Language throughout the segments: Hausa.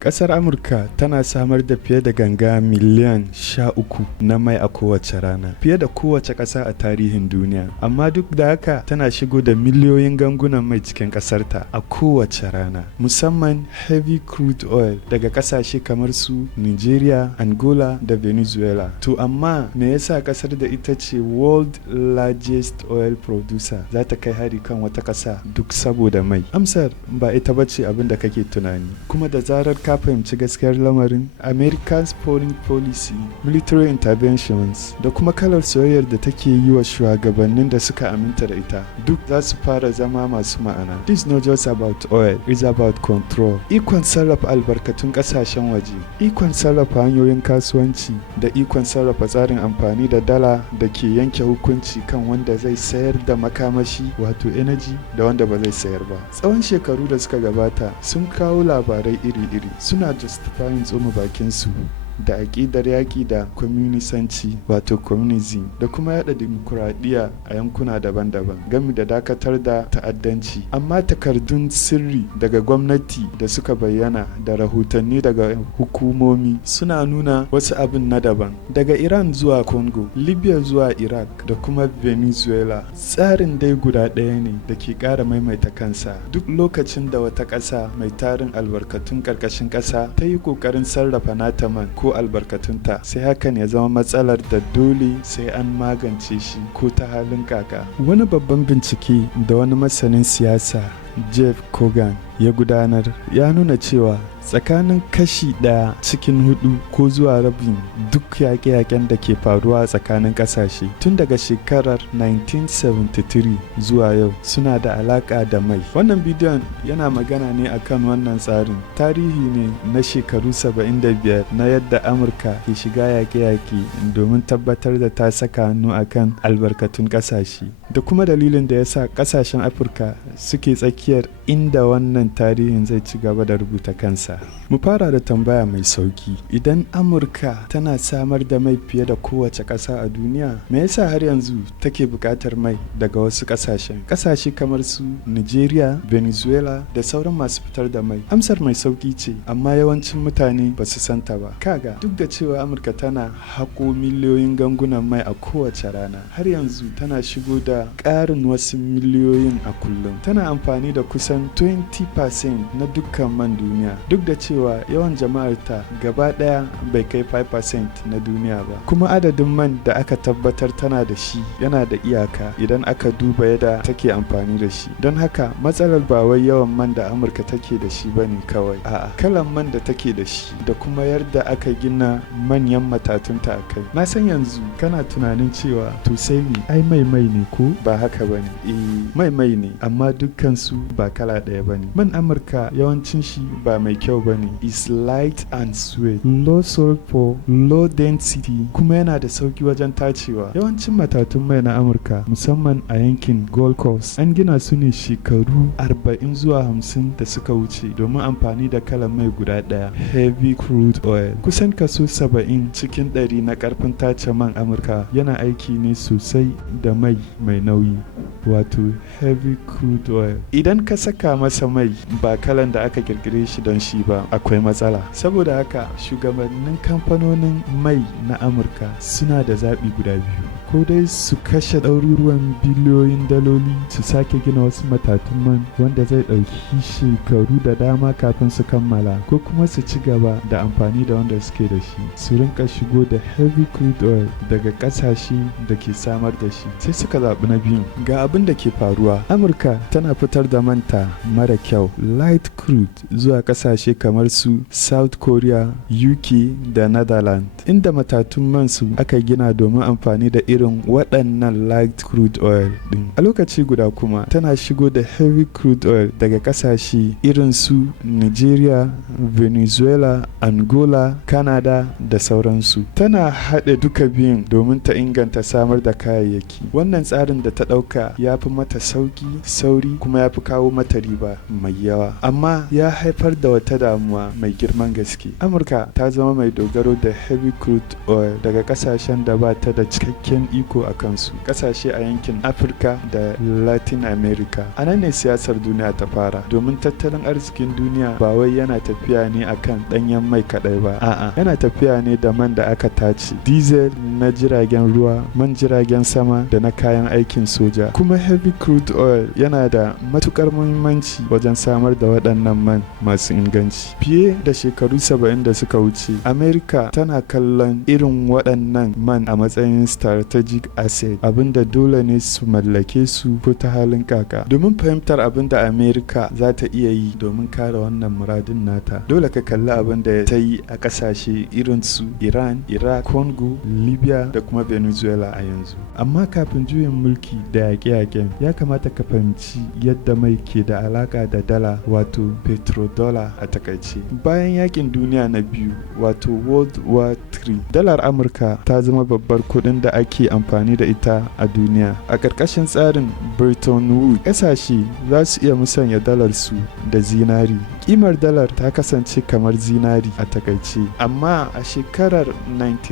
Ƙasar Amurka tana samar da fiye da ganga miliyan 13 na mai a kowace rana, fiye da kowace ƙasa a tarihin duniya. Amma duk da haka tana shigo da miliyoyin gangunan mai cikin ƙasarta a kowace rana, musamman heavy crude oil daga ƙasashe kamar su Nigeria, Angola da Venezuela. To amma me yasa ƙasar da ita ce world largest oil producer za ta kai hari kan wata ƙasa duk saboda mai? Amsar ba ita bace abin da kake tunani. Kuma da zarar ka fahimci gaskiyar lamarin, America's foreign policy, military interventions da kuma kalar soyayyar da take yi wa shugabannin da suka aminta da ita duk za su fara zama masu ma'ana. This is not just about oil, it's about control. Ikon sarrafa albarkatun kasashen waje, ikon sarrafa hanyoyin kasuwanci da ikon sarrafa tsarin amfani da dala da ke yanke hukunci kan wanda zai sayar da makamashi wato energy da wanda ba zai sayar ba. Tsawon shekaru da suka gabata sun kawo labarai iri-iri suna justifying tsoma bakinsu da aƙidar yaƙi da kwaminisanci wato communism da kuma yada dimokuraɗiyya a yankuna daban-daban gami da dakatar da ta'addanci. Amma takardun sirri daga gwamnati da suka bayyana da rahotanni daga hukumomi suna nuna wasu abin na daban. Daga Iran zuwa Congo, Libya zuwa Iraq da kuma Venezuela, tsarin dai guda ɗaya ne da ke ƙara maimaita kansa duk lokacin da wata ƙasa mai tarin albarkatun ƙarƙashin ƙasa ta yi ƙoƙarin sarrafa nata man ko albarkatunta, sai hakan ya zama matsalar da dole sai an magance shi ko ta halin kaka. Wani babban bincike da wani masanin siyasa Jeff Kogan ya gudanar ya nuna cewa tsakanin kashi 1 cikin 4 ko zuwa rabin duk yaƙe-yaƙen da ke faruwa a tsakanin ƙasashe tun daga shekarar 1973 zuwa yau suna da alaƙa da mai. Wannan bidiyon yana magana ne akan wannan tsarin. Tarihi ne na shekaru 75 na yadda Amurka ke shiga yaƙe-yaƙe domin tabbatar da ta saka hannu akan albarkatun ƙasashe da kuma dalilin da ya sa ƙasashen Afirka suke tsakiyar inda wannan tarihin zai ci gaba da rubuta kansa. Mu fara da tambaya mai sauki. Idan Amurka tana samar da mai fiye da kowace ƙasa a duniya, me yasa har yanzu take buƙatar mai daga wasu ƙasashen? Ƙasashe kamar su Nigeria, Venezuela da sauran masu fitar da mai. Amsar mai sauki ce, amma yawancin mutane ba su santa ba. Kaga, duk da cewa Amurka tana haƙo miliyoyin gangunan mai a kowace rana, har yanzu tana shigo da ƙarin wasu miliyoyin a kullum. Tana amfani da kusan 20% na dukkan man duniya, duk da cewa yawan jama'arta gaba daya bai kai 5% na duniya ba. Kuma adadin man da aka tabbatar tana da shi yana da iyaka idan aka duba yadda take amfani da shi. Don haka matsalar ba wai yawan man da Amurka take da shi bane kawai, a'a, kalan man da take da shi da kuma yadda aka gina manyan matatunta a kai. Na san yanzu kana tunanin cewa to sai ne ai mai ne ko ba haka bane? Mai ne, amma dukkan su ba kala daya bane. Man Amurka yawancin shi ba mai kyau bane, is light and sweet, low sulfur, low density, kuma yana da sauki wajen tacewa. Yawancin matatun mai na Amurka musamman a yankin Gold Coast an gina su ne shekaru 40 zuwa 50 da suka wuce domin amfani da kalan mai guda daya, heavy crude oil. Kusan kaso 70 cikin 100 na karfin tace man Amurka yana aiki ne sosai da mai nauyi wato heavy crude oil. Idan ka saka masa mai ba kalan da aka kirkire shi don shi ba, akwai matsala. Saboda haka shugabannin kamfanonin mai na Amurka suna da zaɓi guda biyu: ko dai su kashe ɗaruruwan biliyoyin daloli su sake gina wasu matatun man wanda zai ɗauki shekaru da dama kafin su kammala, ko kuma su ci gaba da amfani da wanda suke da shi, su rinka shigo da heavy crude oil daga ƙasashe da ke samar da shi. Sai suka zaɓi na biyun. Ga abin da ke faruwa: Amurka tana fitar da manta mara kyau light crude zuwa ƙasashe kamar su South Korea, UK da Netherlands, inda matatun man su aka gina domin amfani da irin waɗannan light crude oil din. A lokaci guda kuma tana shigo da heavy crude oil daga ƙasashe irin su Nigeria, Venezuela, Angola, Canada da sauransu. Tana haɗe duka biyun domin ta inganta samar da kayayyaki. Wannan tsarin da ta ɗauka ya fi mata sauki, sauri, kuma ya fi kawo mata riba mai yawa, amma ya haifar da wata damuwa mai girman gaske. Amurka ta zama mai dogaro da heavy crude oil daga kasashen da ba ta da cikakken iko a kansu, ƙasashe a yankin Afirka da Latin America. A nan ne siyasar duniya ta fara, domin tattalin arzikin duniya ba wai yana tafiya ne akan ɗanyen mai kaɗai ba, a'a yana tafiya ne da man da aka tace, diesel na jiragen ruwa, man jiragen sama da na kayan aikin soja. Kuma heavy crude oil yana da matukar muhimmanci wajen samar da waɗannan man masu inganci. Fiye da shekaru 70 da suka wuce, Amerika tana kallon irin waɗannan man a matsayin strategic asset, abinda dole ne su mallake su ko ta halin kaka. Domin fahimtar abin da Amerika za ta iya yi domin kare wannan muradin nata, dole ka kalli abin da ta yi a ƙasashe irin su Iran, Iraq, Congo, Libya da kuma Venezuela a yanzu. Amma kafin juyin mulki da yaƙe-yaƙen, ya kamata ka fahimci yadda mai ke da alaƙa da dala, wato Petro-Dollar a takaice. Bayan yaƙin duniya na biyu, wato World War III, dalar Amurka ta zama babbar kuɗin da ake amfani da ita a duniya. A ƙarƙashin tsarin Bretton Woods, ƙasashe za su iya musanya dalar su da zinari. Ƙimar dalar ta kasance kamar zinari a takaice. Amma a shekarar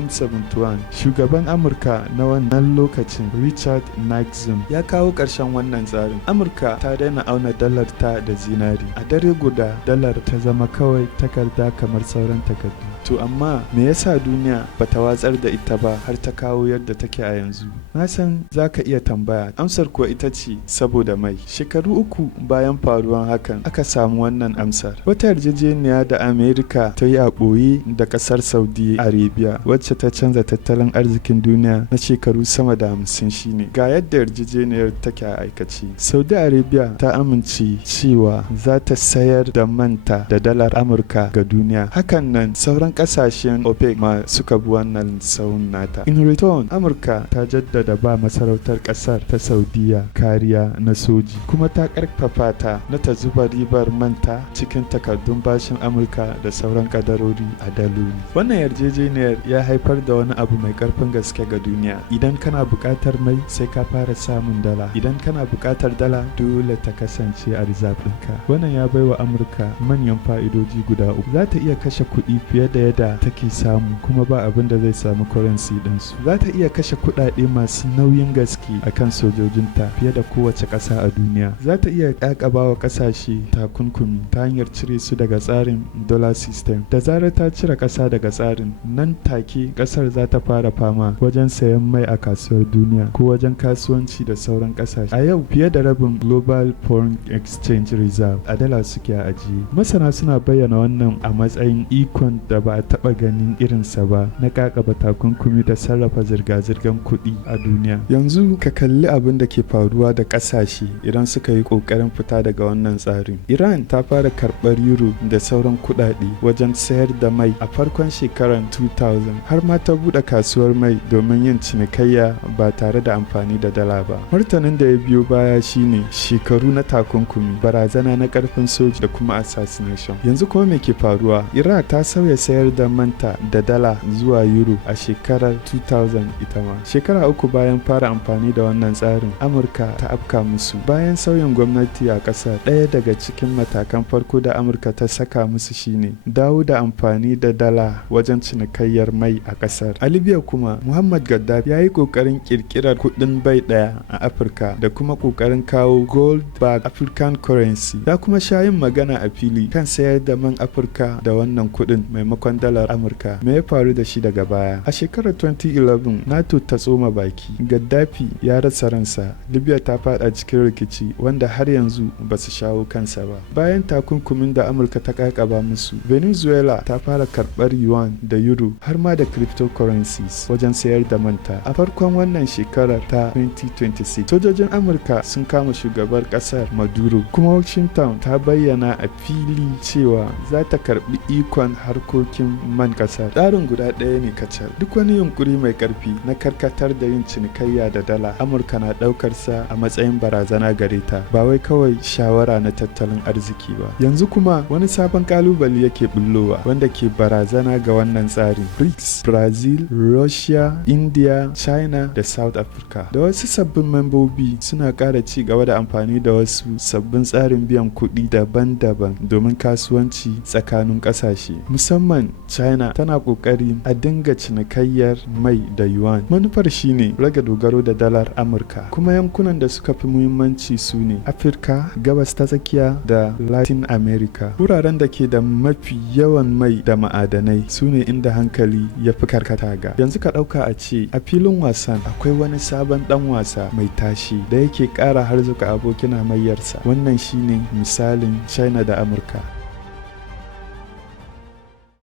1971, shugaban Amurka na wannan lokacin, Richard Nixon, ya kawo ƙarshen wannan tsarin. Amurka ta daina auna dalar ta da zinari. A dare guda, dalar ta zama kawai takarda kamar sauran takardu. To amma me yasa duniya bata watsar da ita ba har ta kawo yadda take a yanzu? Na san za ka iya tambaya. Amsar kuwa ita ce saboda mai. Shekaru 3 bayan faruwan hakan aka samu wannan amsar. Wata yarjejeniya da Amerika ta yi a ɓoye da ƙasar Saudi Arabia, wacce ta canza tattalin arzikin duniya na shekaru sama da 50 shine. Ga yadda yarjejeniyar take a aikace. Saudi Arabia ta amince cewa za ta sayar da manta da dalar Amurka ga duniya. Hakan nan sauran ƙasashen OPEC ma suka bi wannan sahun nata. In return, Amurka ta jaddada ba masarautar ƙasar ta Saudiya kariya na soji, kuma ta ƙarfafa ta na ta zuba ribar manta cikin takardun bashin Amurka da sauran kadarori a daloli. Wannan yarjejeniyar ya haifar da wani abu mai ƙarfin gaske ga duniya. Idan kana buƙatar mai, sai ka fara samun dala. Idan kana buƙatar dala, dole ta kasance a reserve ɗinka. Wannan ya baiwa Amurka manyan fa'idoji guda uku. Za ta iya kashe kuɗi fiye da yadda take samu, kuma ba abin da zai samu currency ɗinsu. Za ta iya kashe kuɗaɗe masu nauyin gaske akan sojojinta fiye da kowace ƙasa a duniya. Za ta iya ƙaƙabawa ƙasashe takunkumi ta hanyar cire su daga tsarin dollar system. Da zarar ta cire ƙasa daga tsarin, nan take ƙasar za ta fara fama wajen sayan mai a kasuwar duniya ko wajen kasuwanci da sauran ƙasashe. A yau, fiye da rabin global foreign exchange reserve a dala suke a ajiye. Masana suna bayyana wannan a matsayin ikon da ba a taɓa ganin irinsa ba na ƙaƙaba takunkumi da sarrafa zirga-zirgar kuɗi a duniya. Yanzu ka kalli abin da ke faruwa da ƙasashe idan suka yi ƙoƙarin fita daga wannan tsarin. Iran ta fara karɓar euro da sauran kuɗaɗe wajen sayar da mai a farkon shekarar 2000, har ma ta buɗe kasuwar mai domin yin cinikayya ba tare da amfani da dala ba. Martanin da ya biyo baya shine shekaru na takunkumi, barazana na ƙarfin soji da kuma assassination. Yanzu kuma me ke faruwa? Iraq ta sauya sayar da manta da dala zuwa euro a shekarar 2000 ita ma. Shekara 3 bayan fara amfani da wannan tsarin, Amurka ta afka musu. Bayan sauyin gwamnati a ƙasar, ɗaya daga cikin matakan farko da Amurka ta saka musu shine dawo da amfani da dala wajen cinikayyar mai a ƙasar. A Libya kuma, Muhammad Gaddafi ya yi ƙoƙarin ƙirƙirar kuɗin bai ɗaya a Afirka da kuma ƙoƙarin kawo gold-backed African currency. Ya kuma sha yin magana a fili kan sayar da man Afirka da wannan kuɗin maimakon dalar Amurka. Me ya faru da shi daga baya? A shekarar 2011, NATO ta tsoma baki. Gaddafi ya rasa ransa. Libya ta fada cikin rikici wanda har yanzu ba su shawo kansa ba. Bayan takunkumin da Amurka ta kakaba musu, Venezuela ta fara karɓar yuan da euro har ma da cryptocurrencies wajen sayar da manta. A farkon wannan shekarar ta 2026, sojojin Amurka sun kama shugabar ƙasar Maduro, kuma Washington ta bayyana a fili cewa za ta karɓi ikon harkokin man ƙasar. Tsarin guda ɗaya ne kacal. Duk wani yunkuri mai ƙarfi na karkatar da yin cinikayya da dala, Amurka na ɗaukar sa a matsayin barazana gare ta, ba wai kawai shawara na tattalin arziki ba. Yanzu kuma wani sabon kalubale yake bullowa wanda ke barazana ga wannan tsarin. BRICS, Brazil, Russia, India, China da South Africa da wasu sabbin membobi suna ƙara ci gaba da amfani da wasu sabbin tsarin biyan kuɗi daban-daban domin kasuwanci tsakanin ƙasashe, musamman gwamnatin China tana ƙoƙari a dinga cinikayyar mai da yuan. Manufar shine rage dogaro da dalar Amurka. Kuma yankunan da suka fi muhimmanci su ne Afirka, Gabas ta Tsakiya da Latin America. Wuraren da ke da mafi yawan mai da ma'adanai su ne inda hankali ya fi karkata ga. Yanzu ka ɗauka a ce a filin wasan akwai wani sabon ɗan wasa mai tashi da yake ƙara harzuka abokin hamayyarsa. Wannan shine misalin China da Amurka.